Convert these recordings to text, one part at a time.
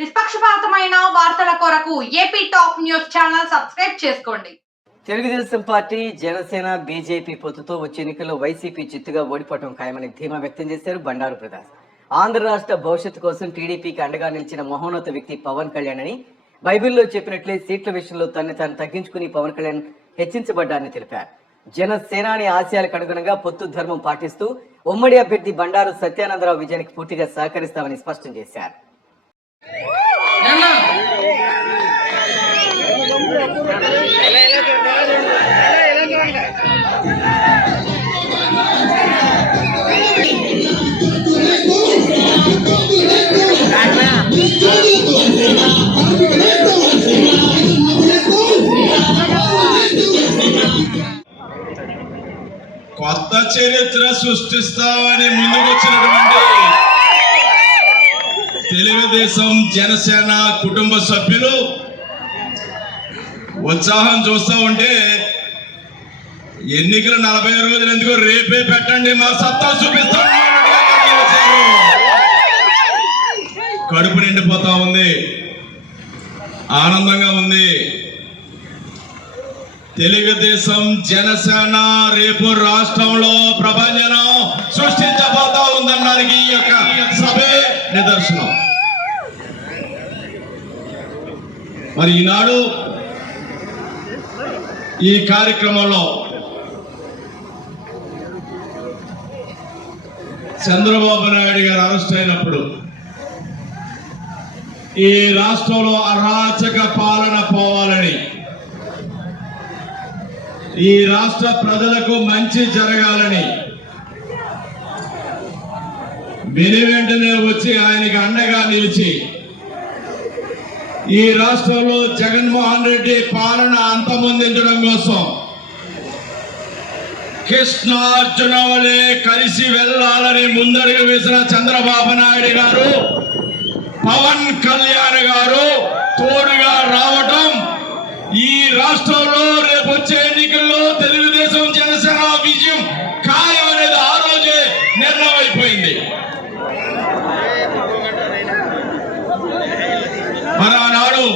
నిష్పక్షపాతమైన వార్తల కొరకు AP top news channel subscribe చేసుకోండి. తెలుగుదేశం పార్టీ జనసేన బీజేపీ పొత్తుతో వచ్చే ఎన్నికల్లో వైసీపీ చిత్తుగా ఓడిపోవడం ఖాయమని ధీమా వ్యక్తం చేశారు బండారు ప్రసాద్ ఆంధ్ర రాష్ట్ర భవిష్యత్తు కోసం టీడీపీకి అండగా నిలిచిన మహోన్నత వ్యక్తి పవన్ కళ్యాణ్ అని బైబిల్లో చెప్పినట్లే సీట్ల విషయంలో తనని తాను తగ్గించుకుని పవన్ కళ్యాణ్ హెచ్చించబడ్డారని తెలిపారు. జనసేనాని ఆశయాలకు అనుగుణంగా పొత్తు ధర్మం పాటిస్తూ ఉమ్మడి అభ్యర్థి బండారు సత్యానందరావు విజయానికి పూర్తిగా సహకరిస్తామని స్పష్టం చేశారు. కొత్త చరిత్ర సృష్టిస్తామని ముందుకొచ్చినటువంటి తెలుగుదేశం జనసేన కుటుంబ సభ్యులు ఉత్సాహం చూస్తూ ఉంటే ఎన్నికలు నలభై రోజులు ఎందుకు రేపే పెట్టండి మా సత్తా చూపిస్తాం. కడుపు నిండిపోతా ఉంది ఆనందంగా ఉంది. తెలుగుదేశం జనసేన రేపు రాష్ట్రంలో ప్రభంజనం సృష్టించబోతా ఉందనడానికి ఈ యొక్క సభే నిదర్శనం. మరి ఈనాడు ఈ కార్యక్రమంలో చంద్రబాబు నాయుడు గారు అరెస్ట్ అయినప్పుడు ఈ రాష్ట్రంలో అరాచక పాలన పోవాలని ఈ రాష్ట్ర ప్రజలకు మంచి జరగాలని వెను వెంటనే వచ్చి ఆయనకి అండగా నిలిచి ఈ రాష్ట్రంలో జగన్మోహన్ రెడ్డి పాలన అంతమొందించడం కోసం కృష్ణార్జున వలె కలిసి వెళ్ళాలని ముందడుగు వేసిన చంద్రబాబు నాయుడు గారు పవన్ కళ్యాణ్ గారు తోడుగా రావటం ఈ రాష్ట్రంలో రేపు వచ్చే ఎన్నికల్లో తెలుగుదేశం జనసేన విజయం ఖాయం అనేది ఆ రోజే నిర్ణయం అయిపోయింది మరి ఆనాడు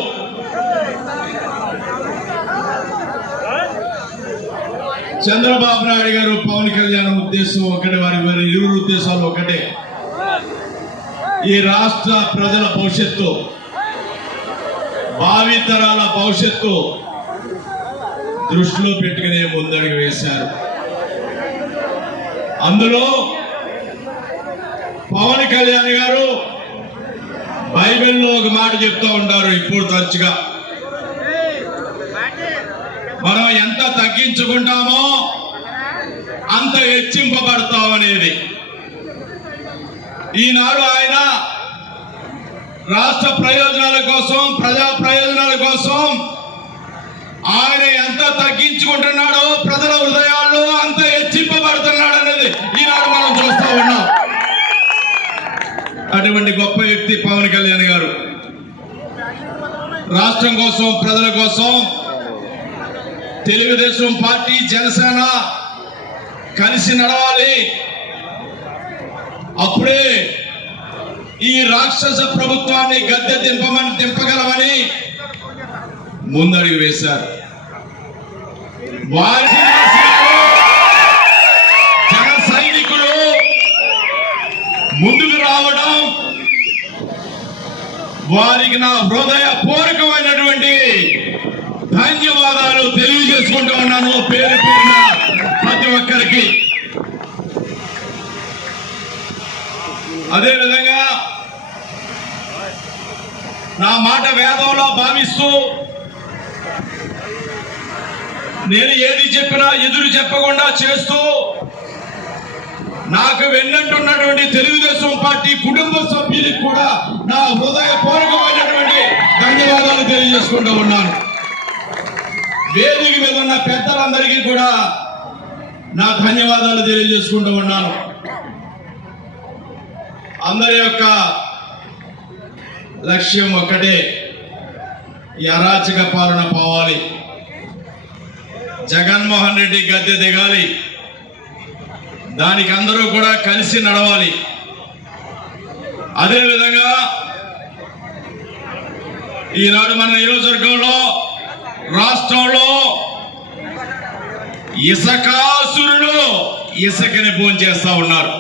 చంద్రబాబు నాయుడు గారు పవన్ కళ్యాణ్ ఉద్దేశం ఒకటే వారి వారి ఇరువురు ఉద్దేశాలు ఒకటే. ఈ రాష్ట్ర ప్రజల భవిష్యత్తు భావితరాల భవిష్యత్తు దృష్టిలో పెట్టుకునే ముందడుగు వేశారు. అందులో పవన్ కళ్యాణ్ గారు బైబిల్లో ఒక మాట చెప్తూ ఉంటారు ఇప్పుడు తరచుగా. మనం ఎంత తగ్గించుకుంటామో అంత హెచ్చింపబడతాం అనేది ఈనాడు ఆయన రాష్ట్ర ప్రయోజనాల కోసం ప్రజా ప్రయోజనాల కోసం ఆయన ఎంత తగ్గించుకుంటున్నాడో ప్రజల హృదయాల్లో అంత హెచ్చింపబడుతున్నాడు అనేది ఈనాడు మనం చూస్తూ ఉన్నాం. అటువంటి గొప్ప వ్యక్తి పవన్ కళ్యాణ్ గారు. రాష్ట్రం కోసం ప్రజల కోసం తెలుగుదేశం పార్టీ జనసేన కలిసి నడవాలి. అప్పుడే ఈ రాక్షస ప్రభుత్వాన్ని గద్దె దింపమని దింపగలమని ముందడుగు వేశారు. వారి జన సైనికులు ముందుకు రావడం వారికి నా హృదయ పూర్వకమైనటువంటి ధన్యవాదాలు తెలియజేసుకుంటూ ఉన్నాను. పేరు పేరున ప్రతి ఒక్కరికి. అదేవిధంగా నా మాట వేదంలో భావిస్తూ నేను ఏది చెప్పినా ఎదురు చెప్పకుండా చేస్తూ నాకు వెన్నంటున్నటువంటి తెలుగుదేశం పార్టీ కుటుంబ సభ్యులకు కూడా నా హృదయపూర్వకమైనటువంటి ధన్యవాదాలు తెలియజేసుకుంటూ ఉన్నాను. వేదిక ఉన్న పెద్దలందరికీ కూడా నా ధన్యవాదాలు తెలియజేసుకుంటూ ఉన్నాను. అందరి యొక్క లక్ష్యం ఒక్కటే ఈ అరాచక పాలన పోవాలి. జగన్మోహన్ రెడ్డి గద్దె దిగాలి. దానికి అందరూ కూడా కలిసి నడవాలి. అదేవిధంగా ఈనాడు మన నియోజకవర్గంలో రాష్ట్రంలో ఇసకాసురుడు ఇసుకని చేస్తా ఉన్నారు.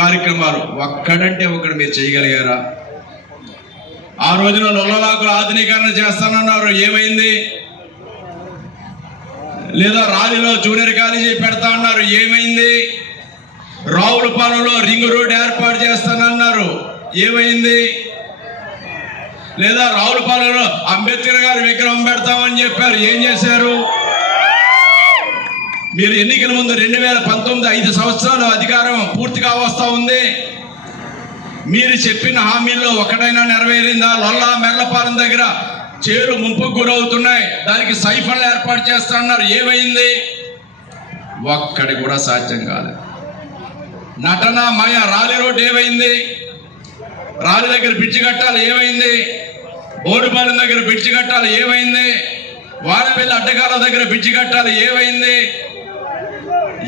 కార్యక్రమాలు ఒక్కడంటే ఒకడు మీరు చేయగలిగారా? ఆ రోజున లొల్లలాకులు ఆధునీకరణ చేస్తానన్నారు. ఏమైంది? లేదా రాలిలో జూనియర్ కాలేజీ పెడతా అన్నారు ఏమైంది? రావులపాలెంలో రింగ్ రోడ్ ఏర్పాటు చేస్తానన్నారు. ఏమైంది? లేదా రావులపాలెంలో అంబేద్కర్ గారి విగ్రహం పెడతామని చెప్పారు. ఏం చేశారు? మీరు ఎన్నికల ముందు రెండు వేల పంతొమ్మిది ఐదు సంవత్సరాలు అధికారం పూర్తిగా వస్తా ఉంది. మీరు చెప్పిన హామీల్లో ఒకటైనా నెరవేరిందా? లొల్లా మెర్లపాలెం దగ్గర చేరు ముంపుకు గురవుతున్నాయి. దానికి సైఫన్లు ఏర్పాటు చేస్తాన్నారు ఏమైంది? ఒక్కడి కూడా సాధ్యం కాలేదు. నటన మాయ రాలి రోడ్డు ఏమైంది? రాజు దగ్గర పిచ్చి కట్టాలి ఏమైంది? ఓడిపాలెం దగ్గర పిచ్చి కట్టాలి ఏమైంది? వాడపల్లి అడ్డకాల దగ్గర పిచ్చి కట్టాలి ఏమైంది?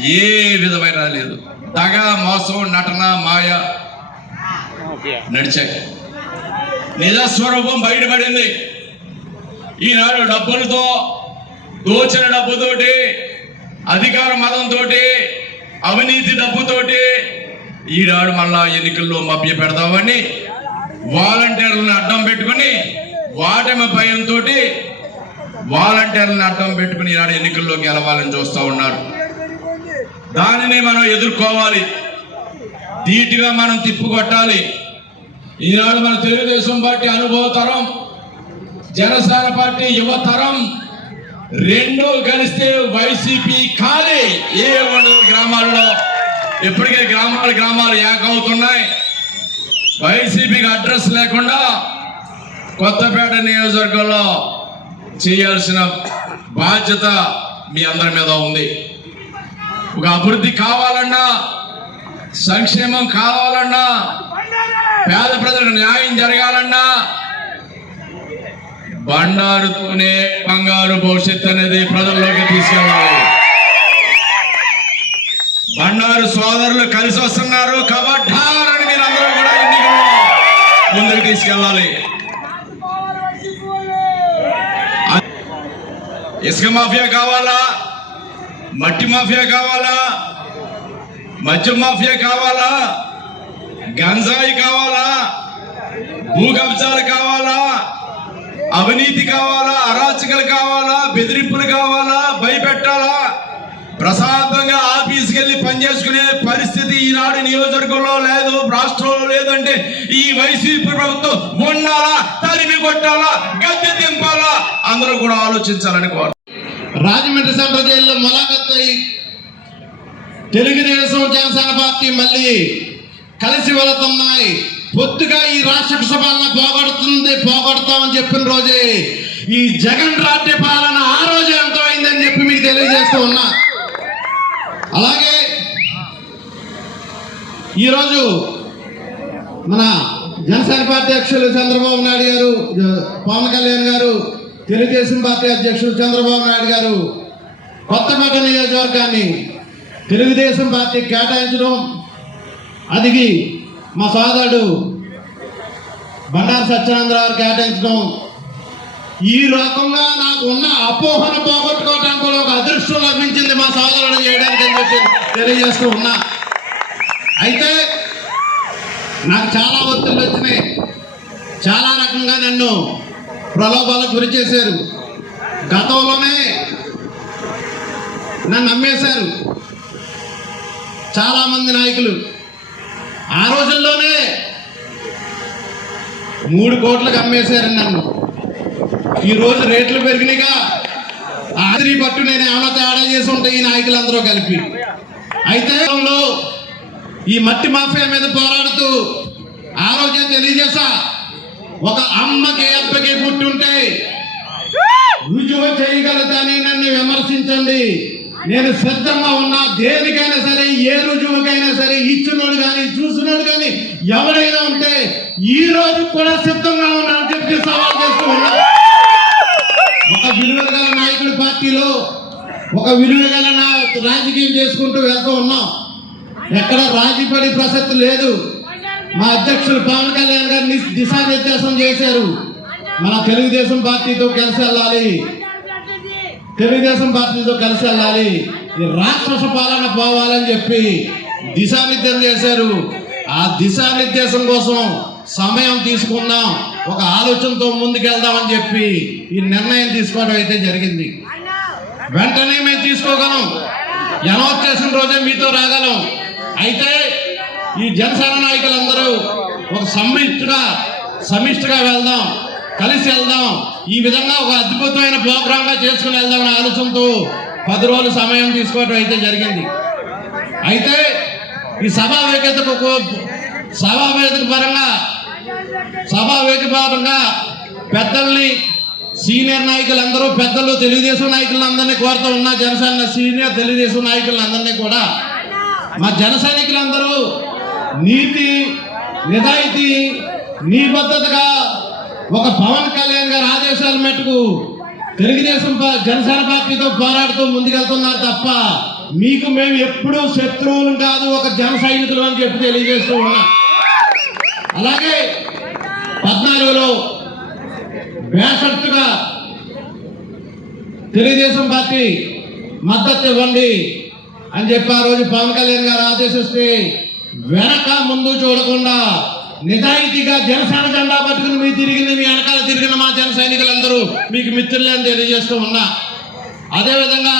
ఏ విధమైన లేదు. దగ మోసం నటన మాయ నడిచాయి. నిజస్వరూపం బయటపడింది. ఈనాడు డబ్బులతో దోచిన డబ్బుతోటి అధికార మతంతో అవినీతి డబ్బుతోటి ఈనాడు మళ్ళా ఎన్నికల్లో మభ్య పెడతామని వాలంటీర్లను అడ్డం పెట్టుకుని వాటమి భయంతో వాలంటీర్లను అడ్డం పెట్టుకుని ఈనాడు ఎన్నికల్లో గెలవాలని చూస్తూ ఉన్నారు. దానిని మనం ఎదుర్కోవాలి. ధీటుగా మనం తిప్పుకొట్టాలి ఈనాడు మన తెలుగుదేశం పార్టీ అనుభవ తరం జనసేన పార్టీ యువతరం రెండు కలిస్తే వైసీపీ ఖాళీ ఏ ఉండదు గ్రామాల్లో ఇప్పటికే గ్రామాలు గ్రామాలు ఏకవుతున్నాయి వైసీపీకి అడ్రస్ లేకుండా కొత్తపేట నియోజకవర్గంలో చేయాల్సిన బాధ్యత మీ అందరి మీద ఉంది. ఒక అభివృద్ధి కావాలన్నా సంక్షేమం కావాలన్నా పేద ప్రజలకు న్యాయం జరగాలన్నా బండారుతోనే బంగారు భవిష్యత్ అనేది ప్రజల్లోకి తీసుకెళ్ళాలి. బండారు సోదరులు కలిసి వస్తున్నారు. కబడ్డారని మీరు అందరూ కూడా ఎన్నికల్లో ముందుకు తీసుకెళ్ళాలి. ఇసుక మాఫియా కావాలా? మట్టి మాఫియా కావాలా? మద్యం మాఫియా కావాలా? గంజాయి కావాలా? భూ కబ్జాలు కావాలా? అవినీతి కావాలా? అరాచకలు కావాలా? బెదిరింపులు కావాలా? భయపెట్టాలి? చేసుకునే పరిస్థితి ఈనాడు నియోజకవర్గంలో లేదు రాష్ట్రంలో లేదంటే ఈ వైసీపీ ప్రభుత్వం ఉండాలా తరిమి కొట్టాలా గద్దె దింపాలా? అందరూ కూడా ఆలోచించాలని కోరు. రాజమండ్రి సెంట్రల్ జైల్లో ములాఖత్ అయి తెలుగుదేశం జనసేన పార్టీ మళ్ళీ కలిసి వెళుతున్నాయి. పొత్తుగా ఈ రాష్ట్ర పాలన పోగొడుతుంది పోగొడతామని చెప్పిన రోజే ఈ జగన్ రాజ్య పాలన ఆ రోజే అంతమైందని చెప్పి మీకు తెలియజేస్తూ ఉన్నా. అలాగే ఈరోజు మన జనసేన పార్టీ అధ్యక్షులు చంద్రబాబు నాయుడు గారు పవన్ కళ్యాణ్ గారు తెలుగుదేశం పార్టీ అధ్యక్షులు చంద్రబాబు నాయుడు గారు కొత్తపేట నియోజకవర్గాన్ని తెలుగుదేశం పార్టీ కేటాయించడం అది మా సోదరుడు బండారు సత్యానందరావు కేటాయించడం ఈ రకంగా నాకు ఉన్న అపోహను పోగొట్టుకోవడానికి కూడా ఒక అదృష్టం లభించింది మా సోదరుడు చేయడానికి అని చెప్పి తెలియజేస్తూ ఉన్నా. అయితే నాకు చాలా ఒత్తిళ్ళు వచ్చినాయి. చాలా రకంగా నన్ను ప్రలోభాలకు గురి చేశారు. గతంలోనే నన్ను నమ్మేశారు. చాలా మంది నాయకులు. ఆ రోజుల్లోనే మూడు కోట్లకు అమ్మేశారు నన్ను. ఈ రోజు రేట్లు పెరిగినాయిగా. ఆదిరి పట్టు నేను ఏమైనా తేడా చేసి ఉంటాయి ఈ నాయకులందరూ కలిపి. అయితే ఈ మట్టి మాఫియా మీద పోరాడుతూ ఆ రోజే తెలియజేసా ఒక అమ్మకి అబ్బకి పుట్టుంటే రుజువు చేయగలుగుతాని నన్ను విమర్శించండి. నేను సిద్ధంగా ఉన్నా దేనికైనా సరే ఏ రుజువుకైనా సరే ఇచ్చినోడు కానీ చూసినోడు కానీ ఎవరైనా ఉంటే ఈ రోజు కూడా సిద్ధంగా ఉన్నా అని చెప్పి సవాల్ చేస్తూ ఉన్నా. ఒక విలువ గల నాయకుడి పార్టీలో ఒక విలువ గల నా- రాజకీయం చేసుకుంటూ వెళ్తూ ఉన్నాం. ఎక్కడ రాజీపడే ప్రసక్తి లేదు. మా అధ్యక్షులు పవన్ కళ్యాణ్ గారిని దిశానిర్దేశం చేశారు. మన తెలుగుదేశం పార్టీతో కలిసి వెళ్ళాలి. తెలుగుదేశం పార్టీతో కలిసి వెళ్ళాలి. ఈ రాక్షస పాలన పోవాలని చెప్పి దిశానిర్దేశం చేశారు. ఆ దిశానిర్దేశం కోసం సమయం తీసుకుందాం. ఒక ఆలోచనతో ముందుకెళ్దామని చెప్పి ఈ నిర్ణయం తీసుకోవడం అయితే జరిగింది. వెంటనే మేము తీసుకోగలం. అనౌన్స్ చేసిన రోజే మీతో రాగలం. అయితే ఈ జనసేన నాయకులందరూ ఒక సమిష్టిగా సమిష్టిగా వెళ్దాం కలిసి వెళ్దాం ఈ విధంగా ఒక అద్భుతమైన ప్రోగ్రామ్గా చేసుకుని వెళ్దాం అనే ఆలోచనతో పది రోజులు సమయం తీసుకోవడం అయితే జరిగింది. అయితే ఈ సభా వేదికకు సభా వేదిక పరంగా సభా వేదిక పరంగా పెద్దల్ని సీనియర్ నాయకులందరూ పెద్దలు తెలుగుదేశం నాయకులందరినీ కోరుతూ ఉన్న జనసేన సీనియర్ తెలుగుదేశం నాయకులందరినీ కూడా మా జన సైనికులందరూ నీతి నిజాయితీ నిబద్ధతగా ఒక పవన్ కళ్యాణ్ గారి ఆదేశాల మెట్టుకు తెలుగుదేశం జనసేన పార్టీతో పోరాడుతూ ముందుకెళ్తున్నారు తప్ప మీకు మేము ఎప్పుడూ శత్రువులు కాదు ఒక జన సైనికులు అని చెప్పి తెలియజేస్తూ ఉన్నాం. అలాగే పద్నాలుగులో బేషరతుగా తెలుగుదేశం పార్టీ మద్దతు ఇవ్వండి. అని చెప్పి ఆ రోజు పవన్ కళ్యాణ్ గారు ఆదేశిస్తే వెనక ముందు చూడకుండా నిజాయితీగా జనసేన జెండా పట్టుకుని మీ తిరిగిన మీ వెనకాల తిరిగిన మా జన సైనికులందరూ మీకు మిత్రులే అని తెలియజేస్తూ ఉన్నా. అదేవిధంగా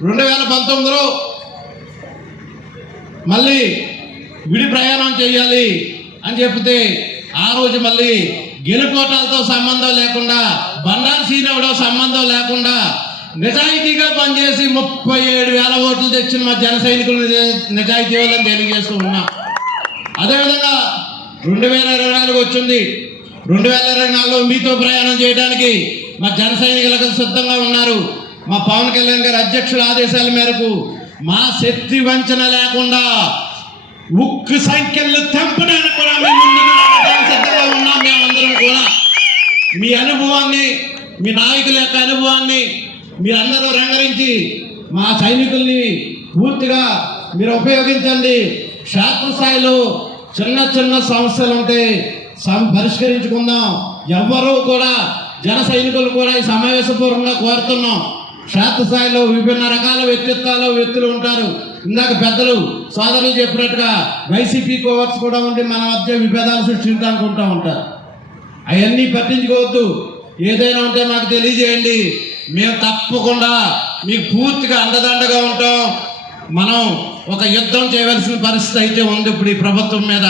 రెండు వేల పంతొమ్మిదిలో మళ్ళీ విడి ప్రయాణం చేయాలి అని చెప్తే ఆ రోజు మళ్ళీ గెలుపోటాలతో సంబంధం లేకుండా బండారు సీనవడం సంబంధం లేకుండా నిజాయితీగా పనిచేసి ముప్పై ఏడు వేల ఓట్లు తెచ్చిన మా జన సైనికులు నిజాయితీ వాళ్ళని తెలియజేస్తూ ఉన్నా. అదేవిధంగా రెండు వేల ఇరవై నాలుగు వచ్చింది. రెండు వేల ఇరవై నాలుగులో మీతో ప్రయాణం చేయడానికి మా జన సైనికులకు సిద్ధంగా ఉన్నారు. మా పవన్ కళ్యాణ్ గారి అధ్యక్షుల ఆదేశాల మేరకు మా శక్తి వంచన లేకుండా ఉక్కు సంఖ్యలు తెంపడానికి కూడా మేము సిద్ధంగా ఉన్నాం. మేమందరం కూడా. మీ అనుభవాన్ని మీ నాయకుల యొక్క అనుభవాన్ని మీరందరూ రంగరించి మా సైనికుల్ని పూర్తిగా మీరు ఉపయోగించండి. క్షేత్రస్థాయిలో చిన్న చిన్న సమస్యలు ఉంటే సం- పరిష్కరించుకుందాం. ఎవ్వరూ కూడా జన సైనికులు కూడా ఈ సమావేశపూర్వకంగా కోరుతున్నాం. క్షేత్రస్థాయిలో విభిన్న రకాల వ్యక్తిత్వాలు వ్యక్తులు ఉంటారు. ఇందాక పెద్దలు సోదరులు చెప్పినట్టుగా వైసీపీ కోవర్స్ కూడా ఉండి మన మధ్య విభేదాలు సృష్టించడానికి ఉంటా ఉంటారు. అవన్నీ పట్టించుకోవద్దు. ఏదైనా ఉంటే మాకు తెలియజేయండి. మేము తప్పకుండా మీకు పూర్తిగా అండదండగా ఉంటాం. మనం ఒక యుద్ధం చేయవలసిన పరిస్థితి అయితే ఉంది ఇప్పుడు ఈ ప్రభుత్వం మీద.